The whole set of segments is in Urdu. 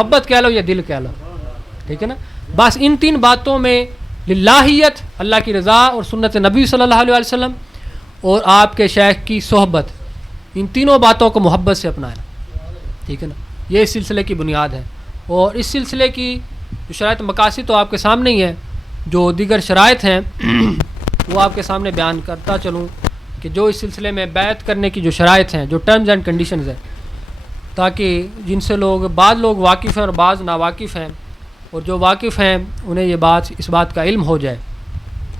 محبت کہہ لو یا دل کہہ لو، ٹھیک ہے نا. بس ان تین باتوں میں للہیت، اللہ کی رضا اور سنت نبی صلی اللہ علیہ وسلم اور آپ کے شیخ کی صحبت، ان تینوں باتوں کو محبت سے اپنائیں، ٹھیک ہے نا. یہ اس سلسلے کی بنیاد ہے. اور اس سلسلے کی جو شرائط مقاصد تو آپ کے سامنے ہی ہے، جو دیگر شرائط ہیں وہ آپ کے سامنے بیان کرتا چلوں کہ جو اس سلسلے میں بیعت کرنے کی جو شرائط ہیں، جو ٹرمز اینڈ کنڈیشنز ہیں، تاکہ جن سے بعض لوگ واقف ہیں اور بعض ناواقف ہیں، اور جو واقف ہیں انہیں اس بات کا علم ہو جائے.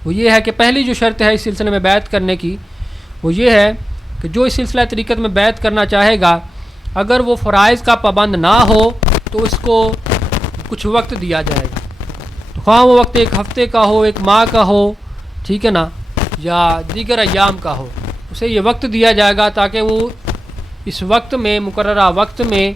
وہ یہ ہے کہ پہلی جو شرط ہے اس سلسلے میں بیعت کرنے کی، وہ یہ ہے کہ جو اس سلسلہ طریقت میں بیعت کرنا چاہے گا، اگر وہ فرائض کا پابند نہ ہو تو اس کو کچھ وقت دیا جائے گا. تو خواہ وہ وقت ایک ہفتے کا ہو، ایک ماہ کا ہو، ٹھیک ہے نا، یا دیگر ایام کا ہو، اسے یہ وقت دیا جائے گا تاکہ وہ اس وقت میں، مقررہ وقت میں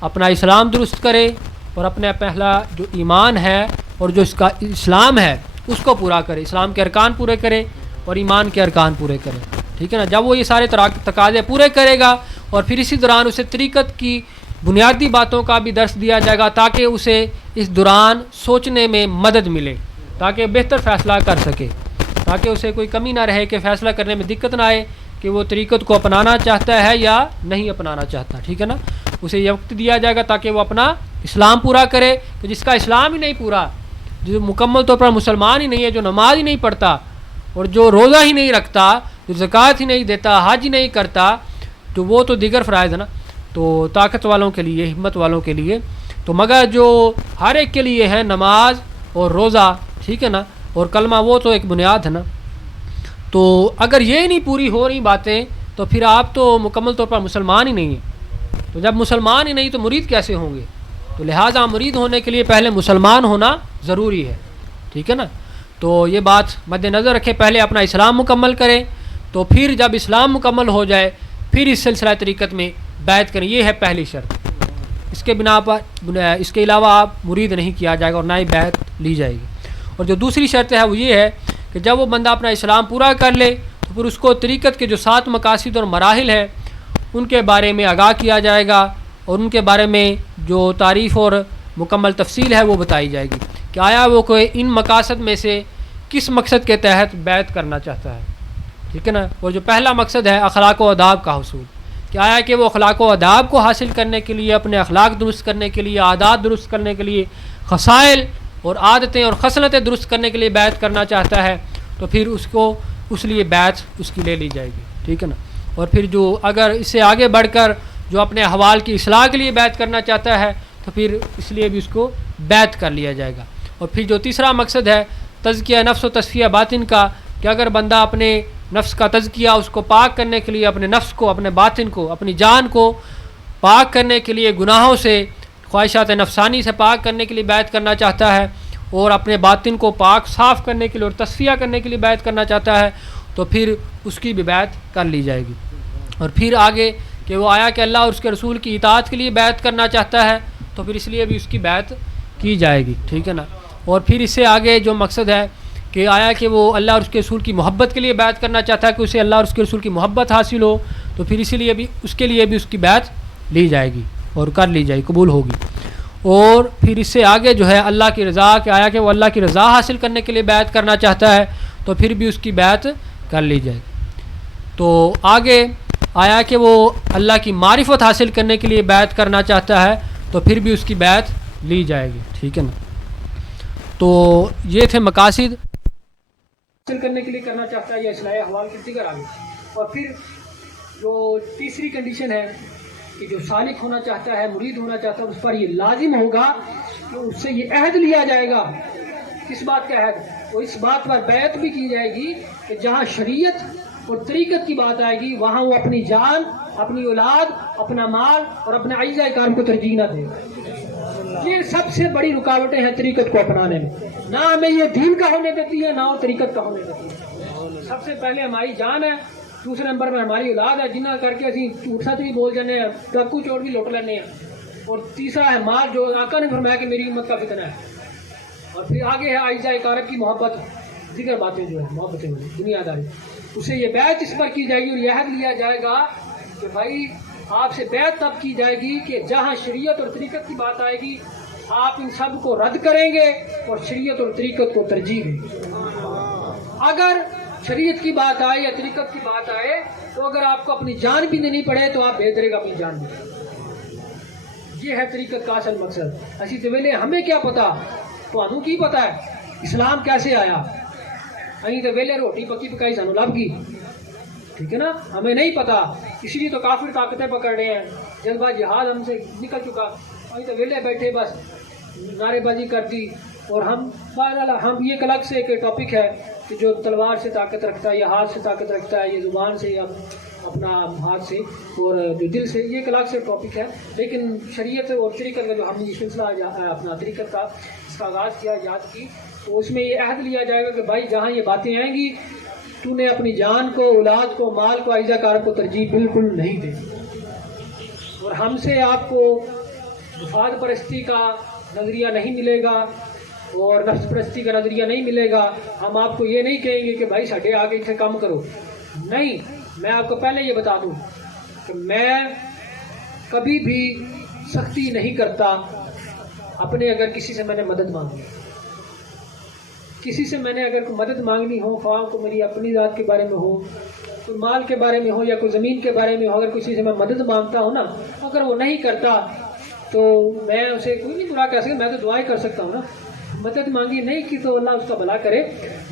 اپنا اسلام درست کرے اور اپنا پہلا جو ایمان ہے اور جو اس کا اسلام ہے اس کو پورا کرے، اسلام کے ارکان پورے کرے اور ایمان کے ارکان پورے کرے، ٹھیک ہے نا. جب وہ یہ سارے تقاضے پورے کرے گا اور پھر اسی دوران اسے طریقت کی بنیادی باتوں کا بھی درس دیا جائے گا تاکہ اسے اس دوران سوچنے میں مدد ملے، تاکہ بہتر فیصلہ کر سکے، تاکہ اسے کوئی کمی نہ رہے کہ فیصلہ کرنے میں دقت نہ آئے کہ وہ طریقت کو اپنانا چاہتا ہے یا نہیں اپنانا چاہتا، ٹھیک ہے نا. اسے یہ وقت دیا جائے گا تاکہ وہ اپنا اسلام پورا کرے. کہ جس کا اسلام ہی نہیں پورا، جو مکمل طور پر مسلمان ہی نہیں ہے، جو نماز ہی نہیں پڑھتا اور جو روزہ ہی نہیں رکھتا، جو زکوٰۃ ہی نہیں دیتا، حج ہی نہیں کرتا، تو وہ تو دیگر فرائض ہے نا. تو طاقت والوں کے لیے، ہمت والوں کے لیے تو، مگر جو ہر ایک کے لیے ہے نماز اور روزہ، ٹھیک ہے نا، اور کلمہ، وہ تو ایک بنیاد ہے نا. تو اگر یہ نہیں پوری ہو رہی باتیں تو پھر آپ تو مکمل طور پر مسلمان ہی نہیں ہیں. تو جب مسلمان ہی نہیں تو مرید کیسے ہوں گے؟ تو لہٰذا مرید ہونے کے لیے پہلے مسلمان ہونا ضروری ہے، ٹھیک ہے نا. تو یہ بات مد نظر رکھے، پہلے اپنا اسلام مکمل کریں، تو پھر جب اسلام مکمل ہو جائے پھر اس سلسلہ طریقت میں بیعت کریں. یہ ہے پہلی شرط. اس کے بنا پر، اس کے علاوہ آپ مرید نہیں کیا جائے گا اور نہ ہی بیعت لی جائے گی. اور جو دوسری شرط ہے وہ یہ ہے کہ جب وہ بندہ اپنا اسلام پورا کر لے تو پھر اس کو طریقت کے جو 7 مقاصد اور مراحل ہیں ان کے بارے میں آگاہ کیا جائے گا، اور ان کے بارے میں جو تعریف اور مکمل تفصیل ہے وہ بتائی جائے گی کہ آیا وہ کوئی ان مقاصد میں سے کس مقصد کے تحت بیعت کرنا چاہتا ہے، ٹھیک ہے نا. اور جو پہلا مقصد ہے اخلاق و آداب کا حصول، کہ آیا کہ وہ اخلاق و آداب کو حاصل کرنے کے لیے، اپنے اخلاق درست کرنے کے لیے، عادات درست کرنے کے لیے، خصائل اور عادتیں اور خصلتیں درست کرنے کے لیے بیعت کرنا چاہتا ہے، تو پھر اس لیے بیعت اس کی لے لی جائے گی، ٹھیک ہے نا. اور پھر جو اگر اس سے آگے بڑھ کر جو اپنے احوال کی اصلاح کے لیے بیعت کرنا چاہتا ہے تو پھر اس لیے بھی اس کو بیعت کر لیا جائے گا. اور پھر جو تیسرا مقصد ہے تزکیہ نفس و تصفیہ باطن کا، کہ اگر بندہ اپنے نفس کا تزکیہ، اس کو پاک کرنے کے لیے، اپنے نفس کو، اپنے باطن کو، اپنی جان کو پاک کرنے کے لیے، گناہوں سے، خواہشات نفسانی سے پاک کرنے کے لیے بیعت کرنا چاہتا ہے، اور اپنے باطن کو پاک صاف کرنے کے لیے اور تصفیہ کرنے کے لیے بیعت کرنا چاہتا ہے، تو پھر اس کی بھی بیعت کر لی جائے گی. اور پھر آگے کہ وہ آیا کہ اللہ اور اس کے رسول کی اطاعت کے لیے بیعت کرنا چاہتا ہے تو پھر اس لیے بھی اس کی بیعت کی جائے گی، ٹھیک ہے نا. اور پھر اس سے آگے جو مقصد ہے کہ آیا کہ وہ اللہ اور اس کے رسول کی محبت کے لیے بیعت کرنا چاہتا ہے کہ اسے اللہ اور اس کے رسول کی محبت حاصل ہو، تو پھر اسی لیے بھی اس کے لیے بھی اس کی بیعت لی جائے گی اور کر لی جائے گی، قبول ہوگی. اور پھر اس سے آگے جو ہے اللہ کی رضا، کہ آیا کہ وہ اللہ کی رضا حاصل کرنے کے لیے بیعت کرنا چاہتا ہے تو پھر بھی اس کی بیعت کر لی جائے گی. تو آگے آیا کہ وہ اللہ کی معرفت حاصل کرنے کے لیے بیعت کرنا چاہتا ہے تو پھر بھی اس کی بیعت لی جائے گی، ٹھیک ہے نا. تو یہ تھے مقاصد حاصل کرنے کے لیے کرنا چاہتا ہے یا اصلاح احوال کی دیگر آگے. اور پھر جو تیسری کنڈیشن ہے کہ جو سالک ہونا چاہتا ہے، مرید ہونا چاہتا ہے، اس پر یہ لازم ہوگا کہ اس سے یہ عہد لیا جائے گا. کس بات کا عہد؟ وہ اس بات پر بیعت بھی کی جائے گی کہ جہاں شریعت اور طریقت کی بات آئے گی وہاں وہ اپنی جان، اپنی اولاد، اپنا مال اور اپنے اعزائے کرام کو ترجیح نہ دے. یہ سب سے بڑی رکاوٹیں ہیں طریقت کو اپنانے میں. نہ ہمیں یہ دین کا ہونے دیتی ہے، نہ وہ طریقت کا ہونے دیتی ہے. سب سے پہلے ہماری جان ہے، دوسرے نمبر میں ہماری اولاد ہے جنہ کر کے اسی جھوٹ سچ بھی بول جانے ہیں، ڈاکو چور بھی لوٹ لینے ہیں. اور تیسرا ہے مال، جو آقا نے فرمایا کہ میری امت کا فتنہ ہے. اور پھر آگے ہے اعزائے اقارب کی محبت، دیگر باتیں جو ہے محبتیں دنیا داری. اسے یہ بیعت اس پر کی جائے گی اور یہ عہد لیا جائے گا کہ بھائی آپ سے بیعت تب کی جائے گی کہ جہاں شریعت اور طریقت کی بات آئے گی آپ ان سب کو رد کریں گے اور شریعت اور طریقت کو ترجیح دیں گے۔ اگر شریعت کی بات آئے یا طریقت کی بات آئے تو اگر آپ کو اپنی جان بھی دینی پڑے تو آپ بے درے گا اپنی جان بھی۔ یہ ہے طریقت کا اصل مقصد۔ اسی تو ویلے ہمیں کیا پتا، تو کی پتا ہے اسلام کیسے آیا، اہیں تو ویلے روٹی پکی پکائی سانو لب گئی، ٹھیک ہے نا، ہمیں نہیں پتا، اس لیے تو کافر طاقتیں پکڑ رہے ہیں، جذبہ جہاد ہم سے نکل چکا، اہیں تو ویلے بیٹھے بس نعرے بازی کر دی۔ اور ہم بہرحال ہم یہ ایک الگ سے ایک ٹاپک ہے کہ جو تلوار سے طاقت رکھتا ہے یا ہاتھ سے طاقت رکھتا ہے یا زبان سے یا اپنا ہاتھ سے اور جو دل سے، یہ ایک الگ سے ٹاپک ہے۔ لیکن شریعت اور طریقت کا جو ہم نے یہ سلسلہ اپنا طریقت کا اس کا آغاز کیا یاد کی، تو اس میں یہ عہد لیا جائے گا کہ بھائی جہاں یہ باتیں آئیں گی تو نے اپنی جان کو، اولاد کو، مال کو، عائزہ کار کو ترجیح بالکل نہیں دے، اور ہم سے آپ کو مفاد پرستی کا نظریہ نہیں ملے گا اور نفس پرستی کا نظریہ نہیں ملے گا۔ ہم آپ کو یہ نہیں کہیں گے کہ بھائی ساڈے آگے اسے کام کرو، نہیں، میں آپ کو پہلے یہ بتا دوں کہ میں کبھی بھی سختی نہیں کرتا اپنے، اگر کسی سے میں نے مدد مانگی، کسی سے میں نے اگر کوئی مدد مانگنی ہو، خواہ کو میری اپنی ذات کے بارے میں ہو، کوئی مال کے بارے میں ہو یا کوئی زمین کے بارے میں ہو، اگر کسی سے میں مدد مانگتا ہوں نا، اگر وہ نہیں کرتا تو میں اسے کوئی نہیں برا کہہ سکتا، میں تو دعائیں کر سکتا ہوں نا، مدد مانگی نہیں کی تو اللہ اس کا بھلا کرے۔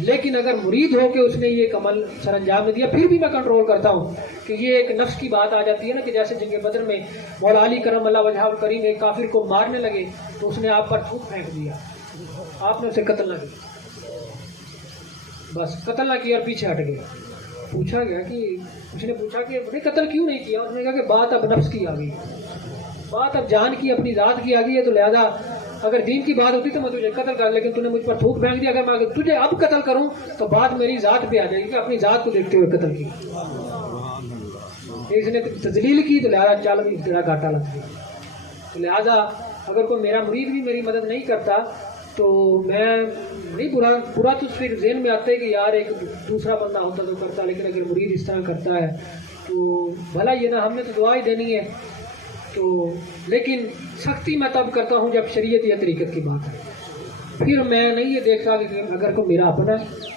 لیکن اگر مرید ہو کہ اس نے یہ عمل سر انجام دیا، پھر بھی میں کنٹرول کرتا ہوں کہ یہ ایک نفس کی بات آ جاتی ہے نا، کہ جیسے جنگ بدر میں مولا علی کرم اللہ وجہہ الکریم ایک کافر کو مارنے لگے تو اس نے آپ پر تھوک پھینک دیا، آپ نے اسے قتل نہ کیا، بس قتل نہ کیا اور پیچھے ہٹ گئے۔ پوچھا گیا کہ اس نے پوچھا کہ نے قتل کیوں نہیں کیا، اس نے کہا کہ بات اب نفس کی آ گئی، بات اب جان کی، اپنی ذات کی آ گئی ہے، تو لہذا اگر دین کی بات ہوتی تو میں تجھے قتل کر، لیکن تو نے مجھ پر تھوک پھینک دیا، اگر میں تجھے اب قتل کروں تو بات میری ذات پہ آ جائے گی کہ اپنی ذات کو دیکھتے ہوئے قتل کی، اس نے تذلیل کی تو لہذا چل بھی تیرا گھاٹا لگ گیا۔ تو لہذا اگر کوئی میرا مرید بھی میری مدد نہیں کرتا تو میں نہیں برا تو پھر ذہن میں آتا ہے کہ یار ایک دوسرا بندہ ہوتا تو کرتا، لیکن اگر مرید اس طرح کرتا ہے تو بھلا یہ نا، ہم نے تو دعا ہی دینی ہے۔ تو لیکن سختی میں تب کرتا ہوں جب شریعت یا طریقت کی بات ہے، پھر میں نہیں یہ دیکھتا کہ اگر کوئی میرا اپنا ہے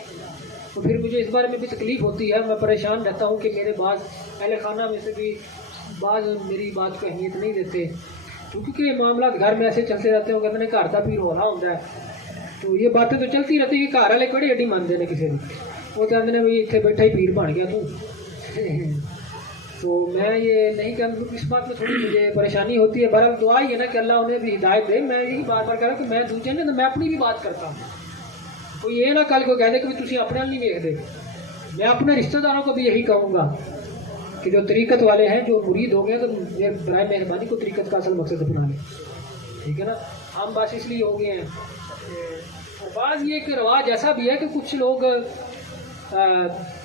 تو پھر مجھے اس بارے میں بھی تکلیف ہوتی ہے، میں پریشان رہتا ہوں کہ میرے بعض اہل خانہ میں سے بھی بعض میری بات کو اہمیت نہیں دیتے، کیونکہ یہ معاملات گھر میں ایسے چلتے رہتے ہیں، کہتے ہیں گھر کا پیر ہو رہا ہوتا ہے، تو یہ باتیں تو چلتی رہتی ہے کہ گھر والے کہڑی ہڈی مانتے ہیں کسی بھی، وہ کہتے ہیں بھائی اتنے بیٹھا ہی پیر بن گیا تو میں یہ نہیں کہ اس بات میں تھوڑی مجھے پریشانی ہوتی ہے۔ بہرحال دعا ہی ہے نا کہ اللہ انہیں بھی ہدایت دے۔ میں یہی بار بار کہہ رہا ہوں کہ میں دوسرے نے میں اپنی بھی بات کرتا ہوں، کوئی یہ نہ کل کو کہہ دے کہ تسی اپنے نہیں دیکھ دے، میں اپنے رشتہ داروں کو بھی یہی کہوں گا کہ جو طریقت والے ہیں، جو مرید ہو گئے، تو برائے مہربانی کو طریقت کا اصل مقصد اپنا لیں، ٹھیک ہے نا۔ ہم بس اس لیے ہو گئے ہیں، اور بعض یہ ایک رواج ایسا بھی ہے کہ کچھ لوگ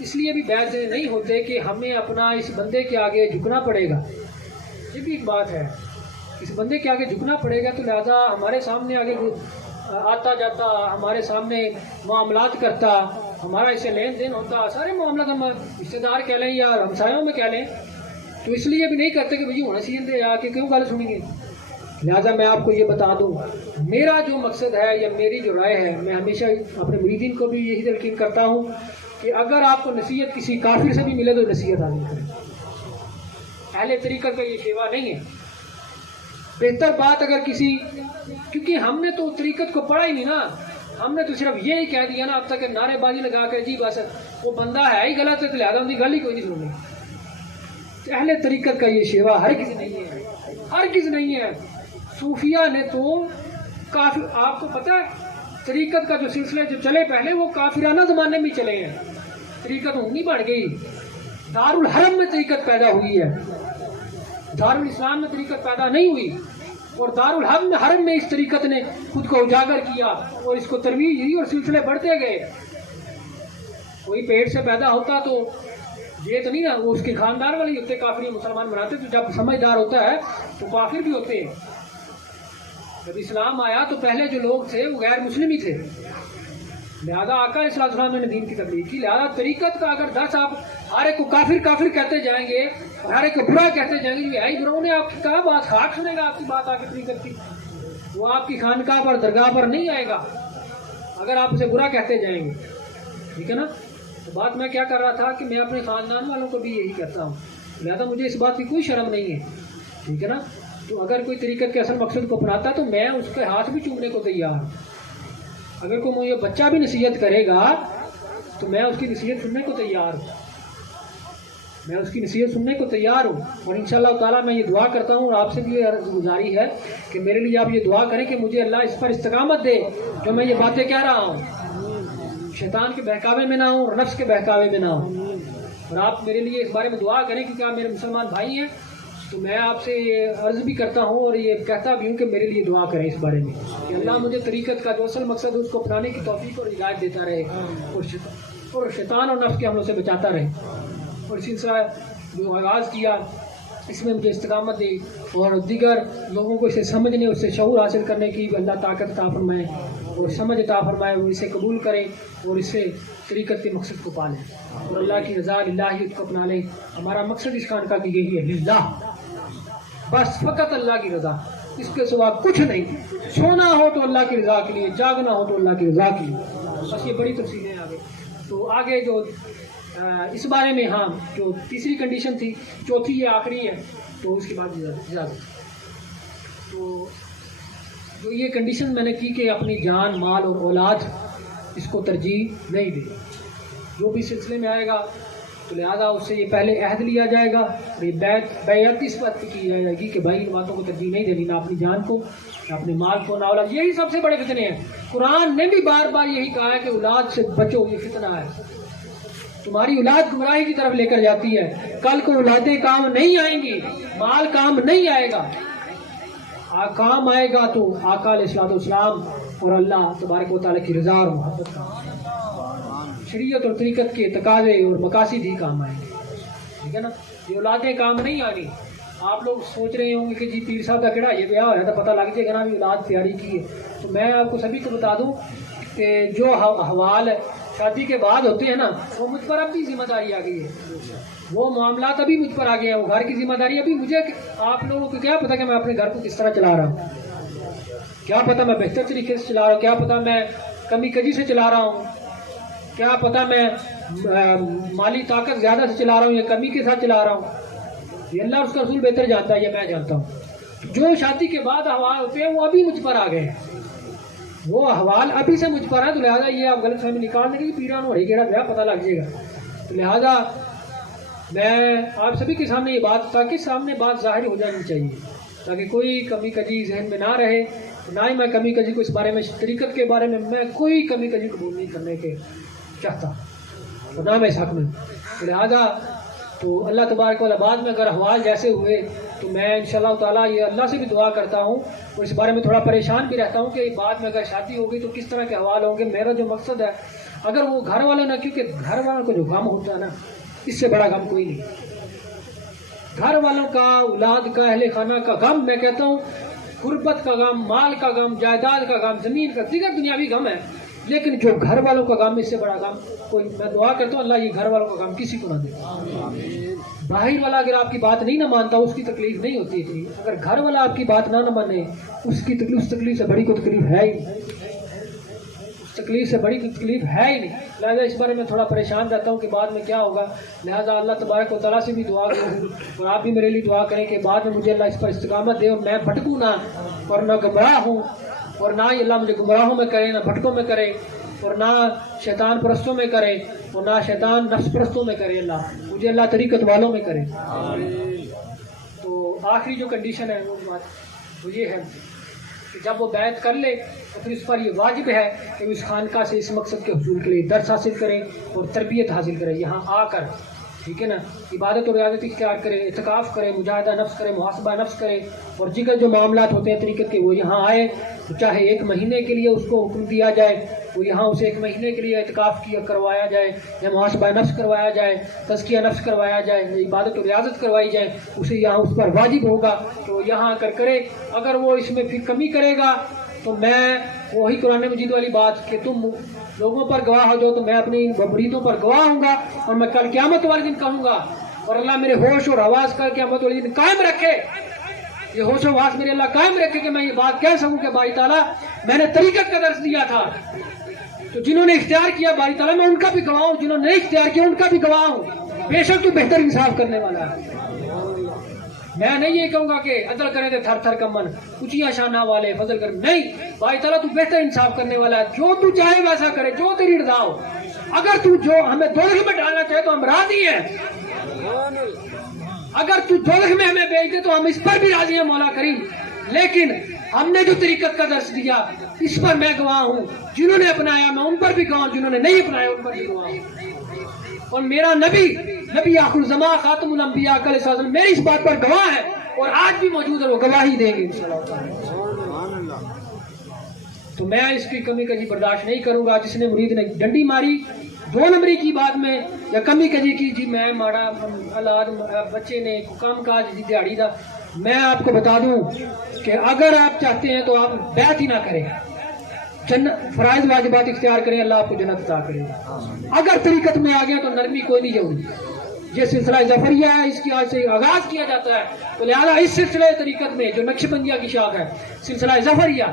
اس لیے بھی بیعت نہیں ہوتے کہ ہمیں اپنا اس بندے کے آگے جھکنا پڑے گا، یہ بھی ایک بات ہے، اس بندے کے آگے جھکنا پڑے گا تو لہذا ہمارے سامنے آگے آتا جاتا، ہمارے سامنے معاملات کرتا، ہمارا اس سے لین دین ہوتا، سارے معاملات ہم رشتے دار کہہ لیں یا ہمسایوں میں کہہ لیں، تو اس لیے بھی نہیں کرتے کہ بھائی ہونا چاہیے دے آ کے کیوں گل سنیں گے۔ لہٰذا میں آپ کو یہ بتا دوں، میرا جو مقصد ہے یا میری جو رائے ہے، میں ہمیشہ اپنے مریدین کو بھی یہی تلقین کرتا ہوں کہ اگر آپ کو نصیحت کسی کافر سے بھی ملے تو نصیحت حاصل کریں، اہل طریقت کا یہ شیوا نہیں ہے۔ بہتر بات اگر کسی، کیونکہ ہم نے تو طریقت کو پڑھا ہی نہیں نا، ہم نے تو صرف یہی کہہ دیا نا اب تک نعرے بازی لگا کر جی بس وہ بندہ ہے ہی غلط ہے تو لہٰذا ان کی گل ہی کوئی نہیں سننی۔ اہل طریقت کا یہ شیوا ہرگز نہیں ہے، ہرگز نہیں ہے۔ صوفیہ نے تو کافی، آپ کو پتہ ہے طریقت کا جو سلسلے جو چلے پہلے وہ کافرانہ زمانے میں چلے ہیں، طریقت نہیں بڑھ گئی، دارالحرم میں طریقت پیدا ہوئی ہے، دارالاسلام میں طریقت پیدا نہیں ہوئی، اور دارالحرم میں اس طریقت نے خود کو اجاگر کیا اور اس کو ترویج دی اور سلسلے بڑھتے گئے۔ کوئی پیٹ سے پیدا ہوتا تو یہ تو نہیں نا، وہ اس کے خاندان والے ہوتے کافر مسلمان بناتے، تو جب سمجھدار ہوتا ہے تو کافر بھی ہوتے ہیں۔ جب اسلام آیا تو پہلے جو لوگ تھے وہ غیر مسلم ہی تھے، لہٰذا آقا علیہ السلام نے دین کی تبلیغ کی. لہٰذا طریقت کا اگر 10 آپ ہر ایک کو کافر کافر کہتے جائیں گے اور ہر ایک کو برا کہتے جائیں گے, یہ برو نے آپ کی کہا بات خاک سنے گا آپ کی بات آ کے طریقت کی, وہ آپ کی خانقاہ پر درگاہ پر نہیں آئے گا اگر آپ اسے برا کہتے جائیں گے. ٹھیک ہے نا. تو بات میں کیا کر رہا تھا کہ میں اپنے خاندان والوں کو بھی یہی کہتا ہوں, لہٰذا مجھے اس بات کی کوئی شرم نہیں ہے. ٹھیک ہے نا. تو اگر کوئی طریقت کے اصل مقصد کو اپناتا ہے تو میں اس کے ہاتھ بھی چومنے کو تیار ہوں. اگر کوئی مجھے بچہ بھی نصیحت کرے گا تو میں اس کی نصیحت سننے کو تیار ہوں, میں اس کی نصیحت سننے کو تیار ہوں. اور انشاءاللہ تعالیٰ میں یہ دعا کرتا ہوں اور آپ سے بھی یہ گزاری ہے کہ میرے لیے آپ یہ دعا کریں کہ مجھے اللہ اس پر استقامت دے جو میں یہ باتیں کہہ رہا ہوں, شیطان کے بہکاوے میں نہ ہوں اور نفس کے بہکاوے میں نہ ہوں. اور آپ میرے لیے اس بارے میں دعا کریں کیونکہ آپ میرے مسلمان بھائی ہیں. تو میں آپ سے یہ عرض بھی کرتا ہوں اور یہ کہتا بھی ہوں کہ میرے لیے دعا کریں اس بارے میں کہ اللہ مجھے طریقت کا جو اصل مقصد ہے اس کو اپنانے کی توفیق اور ہدایت دیتا رہے اور شیطان اور نفس کے حملوں سے بچاتا رہے. اور اسی طرح جو آغاز کیا اس میں مجھے استقامت دے اور دیگر لوگوں کو اسے سمجھنے اس سے شعور حاصل کرنے کی اللہ طاقت عطا فرمائے اور سمجھ عطا فرمائے اور اسے قبول کریں اور اس سے طریقت کے مقصد کو پالیں اور اللہ کی رضا للہیت کو اپنا لیں. ہمارا مقصد اس خانقاہ کی یہی ہے, للہ, بس فقط اللہ کی رضا, اس کے سوا کچھ نہیں. سونا ہو تو اللہ کی رضا کے لیے, جاگنا ہو تو اللہ کی رضا کے لیے. بس یہ بڑی تفصیلیں آگے. تو آگے جو اس بارے میں ہاں جو تیسری کنڈیشن تھی, چوتھی یہ آخری ہے تو اس کے بعد اجازت. تو جو یہ کنڈیشن میں نے کی کہ اپنی جان مال اور اولاد اس کو ترجیح نہیں دے, جو بھی سلسلے میں آئے گا تو لہٰذا اس سے یہ پہلے عہد لیا جائے گا اور یہ بیعت اس بات کی جائے گی کہ بھائی ان باتوں کو ترجیح نہیں دینی, نہ اپنی جان کو نہ اپنے مال کو نہ اولاد. یہی سب سے بڑے فتنے ہیں. قرآن نے بھی بار بار یہی کہا ہے کہ اولاد سے بچو, یہ فتنہ ہے. تمہاری اولاد گمراہی کی طرف لے کر جاتی ہے. کل کو اولادیں کام نہیں آئیں گی, مال کام نہیں آئے گا. کام آئے گا تو آقا علیہ السلام اور اللہ تبارک و تعالیٰ کی رضا اور محبت کا, شریعت اور طریقت کے تقاضے اور مقاصد ہی کام آئیں گے. ٹھیک ہے نا. یہ اولادیں کام نہیں آنی. آپ لوگ سوچ رہے ہوں گے کہ جی پیر صاحب کا کہڑا یہ بیاہ ہوا تو پتہ لگ جائے گا نا بھی اولاد تیاری کی ہے. تو میں آپ کو سبھی کو بتا دوں کہ جو احوال شادی کے بعد ہوتے ہیں نا وہ مجھ پر اب بھی ذمہ داری آ گئی ہے. وہ معاملات ابھی مجھ پر آ گئے ہیں. وہ گھر کی ذمہ داری ابھی مجھے, آپ لوگوں کو کیا پتا کہ میں اپنے گھر کو کس طرح چلا رہا ہوں, کیا پتا میں بہتر طریقے سے چلا رہا ہوں, کیا پتا میں کمی کجی سے چلا رہا ہوں, کیا پتا میں مالی طاقت زیادہ سے چلا رہا ہوں یا کمی کے ساتھ چلا رہا ہوں. یہ اللہ اس کا رسول بہتر جانتا ہے, یہ میں جانتا ہوں. جو شادی کے بعد احوال ہوتے ہیں وہ ابھی مجھ پر آ گئے ہیں, وہ احوال ابھی سے مجھ پر ہے. تو لہٰذا یہ آپ غلط فہمی نکال دیں گے پیران ہو رہی گیڑا گیا پتہ لگ جائے گا. تو لہٰذا میں آپ سبھی کے سامنے یہ بات, تاکہ سامنے بات ظاہر ہو جانی چاہیے, تاکہ کوئی کمی کجی ذہن میں نہ رہے. نہ ہی میں کمی کجی کو اس بارے میں, طریقت کے بارے میں کوئی کمی کجی قبول نہیں کرنے کے چاہتا اور نہ میں اس حق میں. لہٰذا تو اللہ تبارک و تعالیٰ بعد میں اگر احوال جیسے ہوئے تو میں انشاءاللہ تعالیٰ یہ اللہ سے بھی دعا کرتا ہوں اور اس بارے میں تھوڑا پریشان بھی رہتا ہوں کہ بعد میں اگر شادی ہوگی تو کس طرح کے احوال ہوں گے. میرا جو مقصد ہے اگر وہ گھر والے نہ, کیونکہ گھر والوں کو جو غم ہوتا ہے نا اس سے بڑا غم کوئی نہیں. گھر والوں کا, اولاد کا, اہل خانہ کا غم, میں کہتا ہوں غربت کا غم, مال کا غم, جائیداد کا غم, زمین کا, دیگر دنیاوی غم ہے, لیکن جو گھر والوں کا غم اس سے بڑا غم کوئی. میں دعا کرتا ہوں اللہ یہ گھر والوں کا غم کسی کو نہ دے. باہر والا اگر آپ کی بات نہیں نہ مانتا اس کی تکلیف نہیں ہوتی اتنی, اگر گھر والا آپ کی بات نہ مانے اس کی تکلیف, اس تکلیف سے بڑی کوئی تکلیف ہے ہی نہیں, اس تکلیف سے بڑی کوئی تکلیف ہے ہی نہیں. لہٰذا اس بارے میں تھوڑا پریشان رہتا ہوں کہ بعد میں کیا ہوگا. لہٰذا اللہ تبارک و تعالیٰ سے بھی دعا کروں اور آپ بھی میرے لیے دعا کریں کہ بعد میں مجھے اللہ اس پر استقامت دے اور میں بھٹکوں نہ اور نہ گمراہ ہوں, اور نہ ہی اللہ مجھے گمراہوں میں کرے, نہ بھٹکوں میں کرے, اور نہ شیطان پرستوں میں کرے, اور نہ شیطان نفس پرستوں میں کرے. اللہ مجھے اللہ طریقت والوں میں کرے. تو آخری جو کنڈیشن ہے وہ بات وہ یہ ہے کہ جب وہ بیعت کر لے تو پھر اس پر یہ واجب ہے کہ اس خانقاہ سے اس مقصد کے حصول کے لیے درس حاصل کرے اور تربیت حاصل کرے. یہاں آ کر, ٹھیک ہے نا, عبادت اور ریاضت اختیار کرے, اعتکاف کرے, مجاہدہ نفس کرے, محاسبہ نفس کرے, اور دیگر جو معاملات ہوتے ہیں طریقت کے وہ یہاں آئے. تو چاہے 1 مہینے کے لیے اس کو حکم دیا جائے وہ یہاں اسے 1 مہینے کے لیے اعتکاف کروایا جائے, یا محاسبہ نفس کروایا جائے, تزکیہ نفس کروایا جائے, عبادت و ریاضت کروائی جائے, اسے یہاں اس پر واجب ہوگا کہ وہ یہاں آ کر کرے. اگر وہ اس میں پھر کمی کرے گا تو میں وہی قرآن مجید والی بات کہ تم لوگوں پر گواہ ہو جو، تو میں اپنی مریدوں پر گواہ ہوں گا، اور میں کل قیامت والے دن کہوں گا، اور اللہ میرے ہوش اور حواس کل قیامت والے دن قائم رکھے، یہ ہوش و حواس میرے اللہ قائم رکھے کہ میں یہ بات کہہ سکوں کہ باری تعالیٰ میں نے طریقت کا درس دیا تھا، تو جنہوں نے اختیار کیا باری تعالیٰ میں ان کا بھی گواہ ہوں، جنہوں نے نہیں اختیار کیا ان کا بھی گواہ ہوں، بے شک تو بہتر انصاف کرنے والا ہے۔ میں نہیں یہ کہوں گا کہ عدل کریں تھے تھر تھر کمن، اونچیاں شانہ والے فضل کر، نہیں، باری تعالیٰ تو بہتر انصاف کرنے والا ہے، جو تو چاہے ویسا کرے، جو تیری رضا ہو، اگر تو جو ہمیں دوزخ میں ڈالنا چاہے تو ہم راضی ہیں، اگر تو دوزخ میں ہمیں بھیج دے تو ہم اس پر بھی راضی ہیں مولا کریم، لیکن ہم نے جو طریقت کا درس دیا اس پر میں گواہ ہوں، جنہوں نے اپنایا میں ان پر بھی گواہ ہوں، جنہوں نے نہیں اپنایا ان پر بھی گواہ ہوں، اور میرا نبی آخر الزمان خاتم الانبیاء علیہ السلام میری اس بات پر گواہ ہے، اور آج بھی موجود ہے، وہ گواہی دیں گے انشاءاللہ۔ تو میں اس کی کمی کجی برداشت نہیں کروں گا، جس نے مرید نے ڈنڈی ماری 2 نمبری کی بات میں یا کمی کجی کی جی میں ماڑا اولاد بچے نے کام کاج جی دیہڑی دا، میں آپ کو بتا دوں کہ اگر آپ چاہتے ہیں تو آپ بیعت ہی نہ کریں، فرائض واجبات اختیار کریں، اللہ آپ کو جنت عطا کرے گا۔ اگر طریقت میں آ گیا تو نرمی کوئی نہیں ضروری، یہ سلسلہ ظفریہ ہے، اس کی آج سے آغاز کیا جاتا ہے، تو لہذا اس سلسلہ طریقت میں جو نقش بندیہ کی شاخ ہے سلسلہ ظفریہ،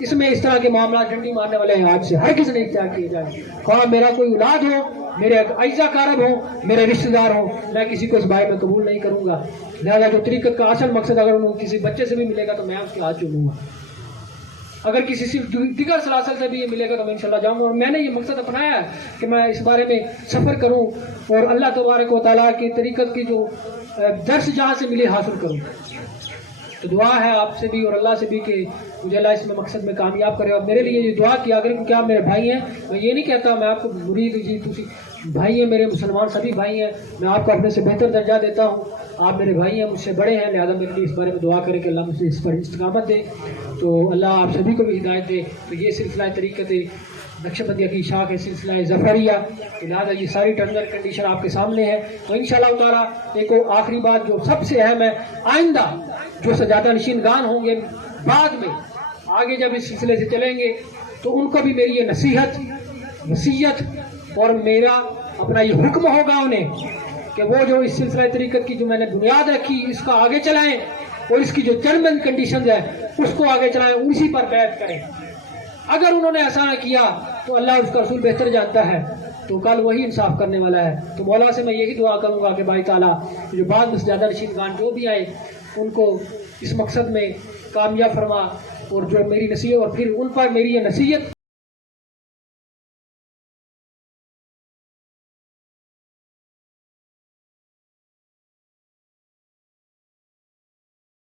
اس میں اس طرح کے معاملات ڈنڈی مارنے والے ہیں آج سے ہرگز نہیں اختیار کیے جائیں، خواہ میرا کوئی اولاد ہو، میرے اعزا کارب ہو، میرے رشتہ دار ہوں، میں کسی کو اس بارے میں قبول نہیں کروں گا۔ لہذا جو طریقت کا اصل مقصد اگر انہوں کسی بچے سے بھی ملے گا تو میں اس کے ہاتھ چوموں گا، اگر کسی صرف دیگر سلاسل سے بھی یہ ملے گا تو میں انشاءاللہ جاؤں گا، اور میں نے یہ مقصد اپنایا ہے کہ میں اس بارے میں سفر کروں اور اللہ تبارک و تعالیٰ کی طریقت کی جو درس جہاں سے ملے حاصل کروں۔ تو دعا ہے آپ سے بھی اور اللہ سے بھی کہ مجھے اللہ اس میں مقصد میں کامیاب کرے، اور میرے لیے یہ دعا کیا کریں کیونکہ آپ میرے بھائی ہیں، میں یہ نہیں کہتا میں آپ کو مرید جی تسی بھائی ہیں، میرے مسلمان سبھی بھائی ہیں، میں آپ کو اپنے سے بہتر درجہ دیتا ہوں، آپ میرے بھائی ہیں، مجھ سے بڑے ہیں، لہذا میرے لیے اس بارے میں دعا کریں کہ اللہ مجھے اس پر استقامت دے، تو اللہ آپ سبھی کو بھی ہدایت دے۔ تو یہ سلسلہ طریقت نقش بندیہ کی شاخ ہے سلسلہ ظفریہ، لہٰذا یہ ساری ٹرمز اینڈ کنڈیشن آپ کے سامنے ہے۔ تو انشاءاللہ تعالیٰ ایک آخری بات جو سب سے اہم ہے، آئندہ جو سجادہ نشین گان ہوں گے بعد میں آگے جب اس سلسلے سے چلیں گے تو ان کو بھی میری یہ نصیحت اور میرا اپنا یہ حکم ہوگا انہیں کہ وہ جو اس سلسلہ طریقت کی جو میں نے بنیاد رکھی اس کا آگے چلائیں، اور اس کی جو ٹرمز اینڈ کنڈیشنز ہے اس کو آگے چلائیں، اسی پر بیعت کریں۔ اگر انہوں نے ایسا نہ کیا تو اللہ اس کا رسول بہتر جانتا ہے، تو کل وہی انصاف کرنے والا ہے۔ تو مولا سے میں یہی دعا کروں گا کہ بھائی تعالیٰ جو بعد میں سجادہ نشین گان جو بھی آئے ان کو اس مقصد میں کامیاب فرما، اور جو میری نصیحت اور پھر ان پر میری یہ نصیحت